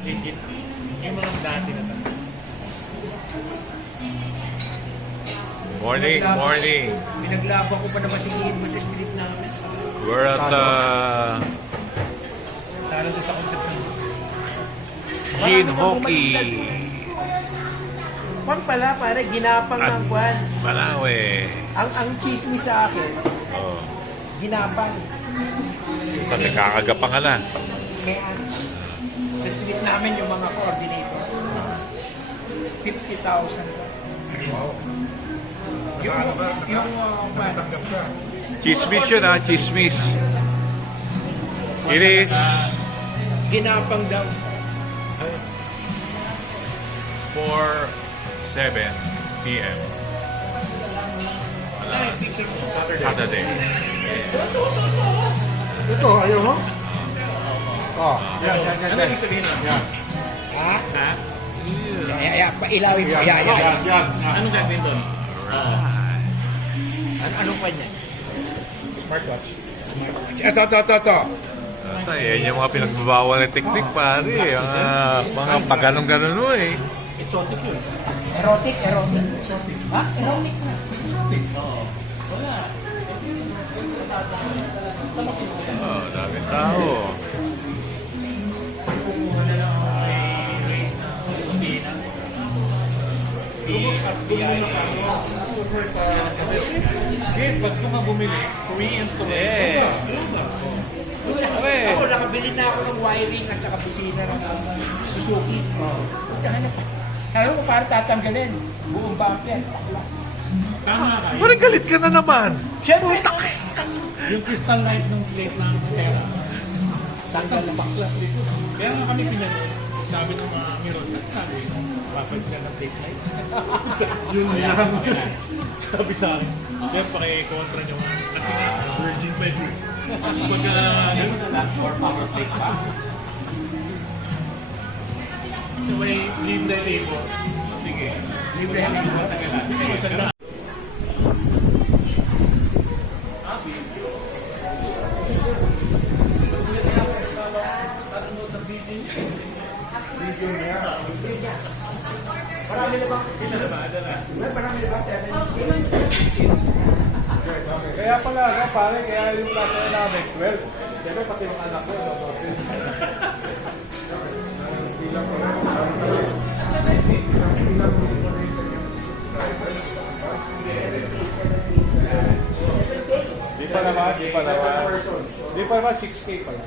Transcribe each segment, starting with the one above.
Legit. Yung mga dati na talaga. Morning, morning. Pinaglaban ko pa naman mo sa street namin. We're at Lalo doon sa Concepcion. Gin Hockey. Kwan pala, pare, ginapang ng kwan. Manawe. Ang chismis sa akin, Oh. ginapang. Pati kakagapang ka na. Kaya sa street namin yung mga coordinators, 50,000. Wow. Yung Nakatanggap ka. Chismis yun ha, chismis. It is ginapang daw. 4:07 p.m. Saturday. Ito, ayaw mo? Oh, yan. Ano yung sabihin nun? Yan. Ha? Ha? Pailawin mo. Yan. Anong gagawin doon? Anong kwan yan? Smartwatch. Ito. Asa, yan yung mga pinagbabawal na teknik, pare. Mga pag-ganon-ganon mo eh. Exotic yun. Erotic. Ha? Erotic na. Oh, daming tao. Game, pag ko nga bumili, Korean to Eh. Ako, nakabili na ako ng wiring at saka busina ng Suzuki. Tsaka na pa. Kaya mo parang tatanggalin. Buong bumper. Tama ka. Parang galit ka na naman. Siyempre, Yung crystal light ng plate ng pera. Tanggal na baklas dito. Kaya nga kami sabi ng mga mirror, sabi, bakit ka ng plate light? Yun lang. Sabi sa akin, kaya pakikontra nyo. Kasi nga, virgin pa yun. Pagka, gano'n na lang, or power plate pa. So may libre labor. Sige, libre labor. Tagalan. marami na ba? Marami na ba? 7? Kaya pala, pare, kaya yung klase namin, 12. Siyempre, pati yung anak ko, Di pa naman. Di pa naman, 6K pala.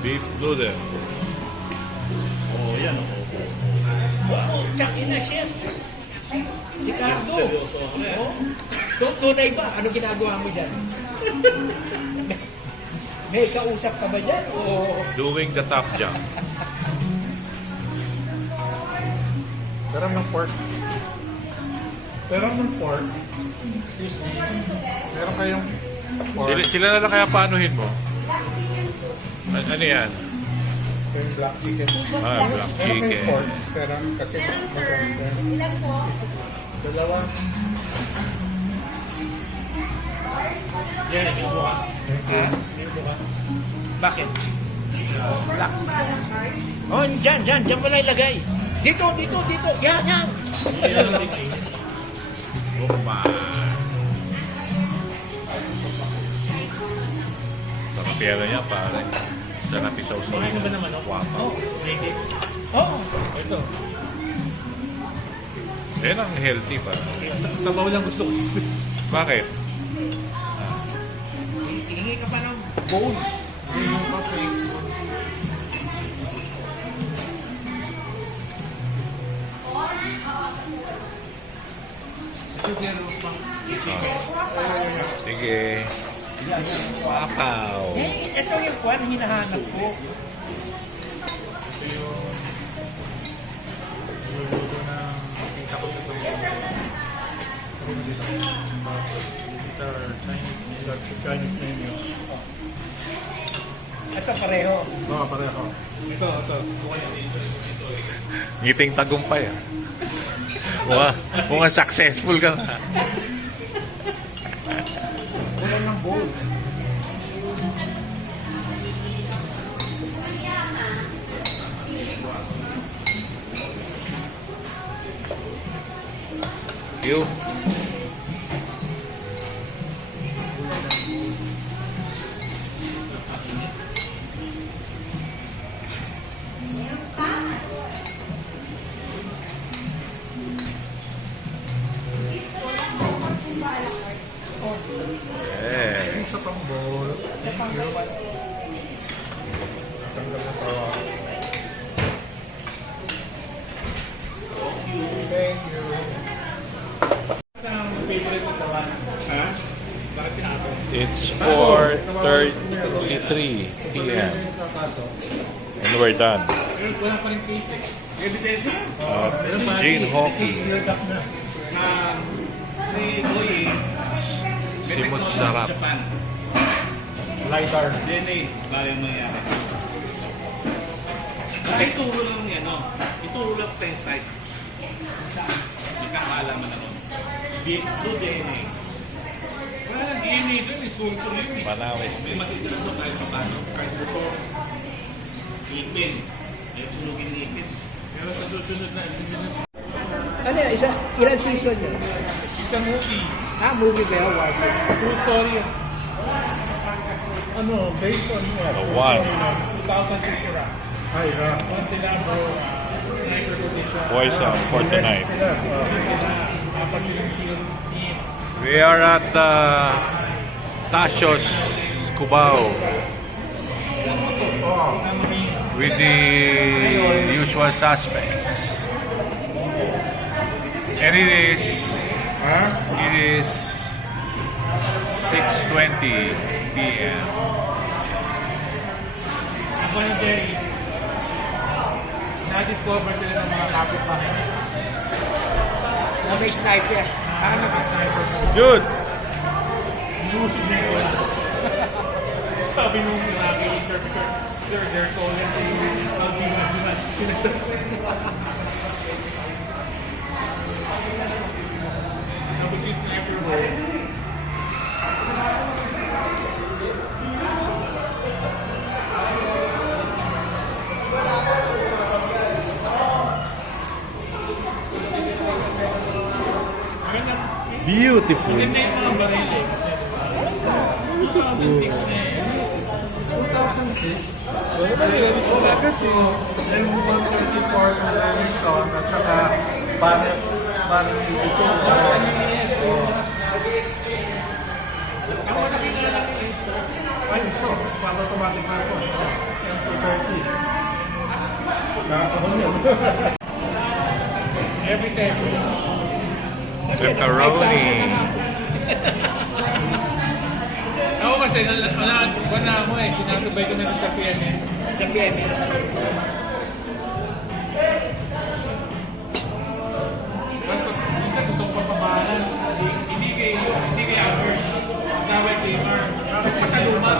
Beef noodle. Oo, yan. Oo, tsakin na siya. Si Cardo. Tunay ba? Ano ginagawa mo dyan? May kausap ka ba dyan? O Doing the top jump. Sarap ng pork. Meron kayong pork. Sila na lang kaya panuhin mo? Ano yan? Yung black chicken. Black Meron chicken. kayong pork. Pero kasi Ilan po? dalawa. Yan, yung buka. bakit? Black. Oh, dyan wala ilagay. Dito. Yan. Yan ang dito. Bukma. Sa pera niya, pare. Sa napisaw sa Ano ba naman? Wow. Hindi. Oo. Ito. Yan ang healthy pa. Sabaw lang gusto ko. Bakit? Hihingi ka pa ng bowl. Sige. Wow. Ito yung kwan, hinahanap ko. Chinese menu. Ito pareho. Oo, pareho. Ito. Ngiting tagumpay ah. Mukhang successful ka na. Wala ng bowl. You. Yeah. Isa pang bowl. Thank you. Tanggal na to. Thank you. Ang favorite mo tawa? Ha? Bakit tinapon? It's 4:33 p.m. and we're done. Pero wala pa rin case eh. Evidence Jane Hockey. na si Boy Simon Sarap. Japan. Lighter. DNA, bali ang mangyayari. Kasi ituro lang yan, no? Ituro lang sa insight. Magkakaalaman naman. Do DNA. Wala lang DNA doon, isulto yun eh. Manawis May din. matitira doon kahit pa paano. Kahit ito, ipin. Yung sunugin ni ipin. Pero sa susunod na, Ano yan? Ilan season yun? isang movie. Movie kaya, Warfare. True story yan. Ano, based on what? The one. 2006 sila. Ay, One sila for sniper position. Boys on for tonight. Sila. Apat silang field team. We are at Tasios Cubao with the usual suspects. And it is 6:20 p.m. Ako yung Jerry. Na-discover sila ng mga kapitbahay niya. Na may sniper. Naka-sniper po. Good. Ilusog na sila. Sabi nung Iraqi interpreter, sir, they're calling to Tapos yung sniper mo. Beautiful. Maganda yung mga baril eh. 2006 na eh. 2006. So, nilabas ko agad M134 na Remington at saka Barrett 82. Ako nakikita lang yung store. Ay, so, para automatic na ito. M230. Nakakahon yun. Every time. Pepperoni. Ako kasi, wala mo eh. Sinasabay ko na sa PNS. Sa PMS. Basta, minsan gusto ko papabalan. Hindi kay Albert. Tawag kay Mark. Pasaluma.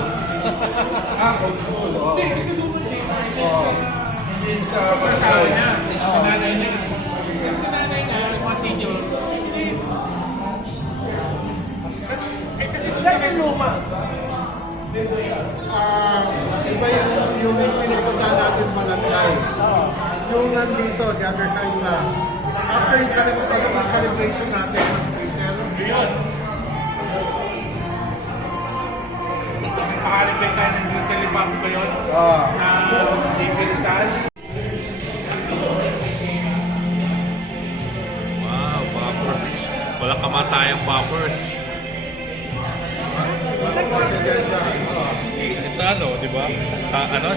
Old school. Oh. Hindi, kasi luma kay Mark. Oh. Hindi sa Sabi niya, sa nanay niya. Sa nanay niya, mga senior. Saan yung luma? Iba yung pinipunta natin Mananay. Yung nandito, the other side na. After yung calibration natin ng diesel, Yun. Pakalipin tayo ng diesel pump ko yun. Na liquid sal. Wow, poppers. Walang kamatayang poppers. Sa ano, di ba?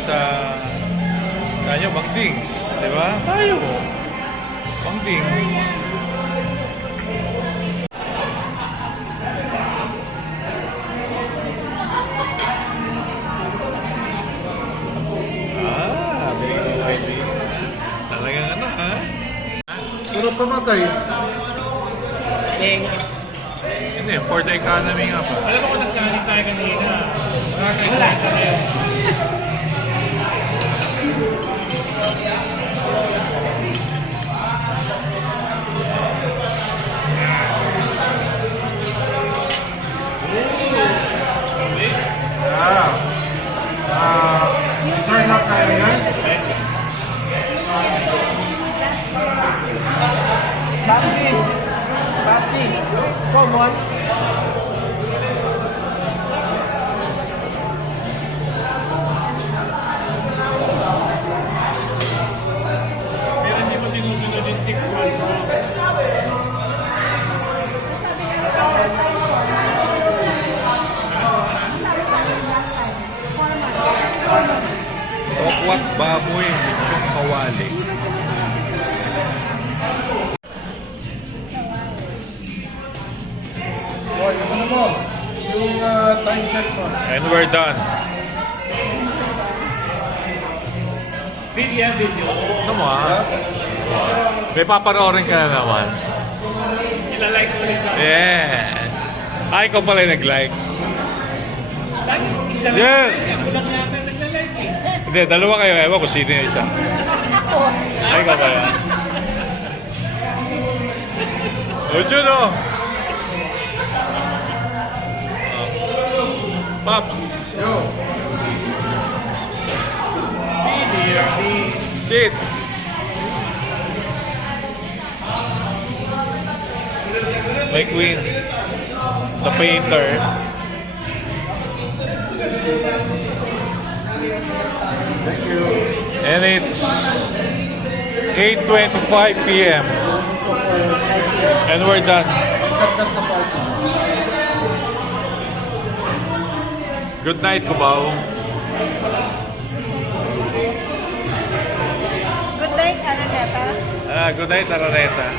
Sa kanyo, Bangdings. Di ba? Tayo. Bangdings. Baby. Talagang ano, ha? puro pamatay. Tenga. Hindi, for the economy nga pa. Alam mo kung nagkalit tayo kanina. Wala tayo kanina tayo. Solomon. Pero hindi mo sinusunod yung 6 months rule. Tokwat baboy, lechong kawali. Boy, ano mo? Yung time check mo. And we're done. Video yan, video. Ano mo ah? May papanoorin ka na naman. Ilalike ko ulit ako. Yeah. Ay, ikaw pala yung nag-like. Dahil isa lang. Yeah. Ako lang yata naglalike eh. Hindi, dalawa kayo. Ewan ko sino yung isa. Ay, ikaw pala. O, dyan o. Pop. Yo. Video, Shit. My queen. The painter. Thank you. And it's 8:25 p.m. And we're done. Ganda sa party. Good night, Cubao. Good night, Araneta. Good night, Araneta.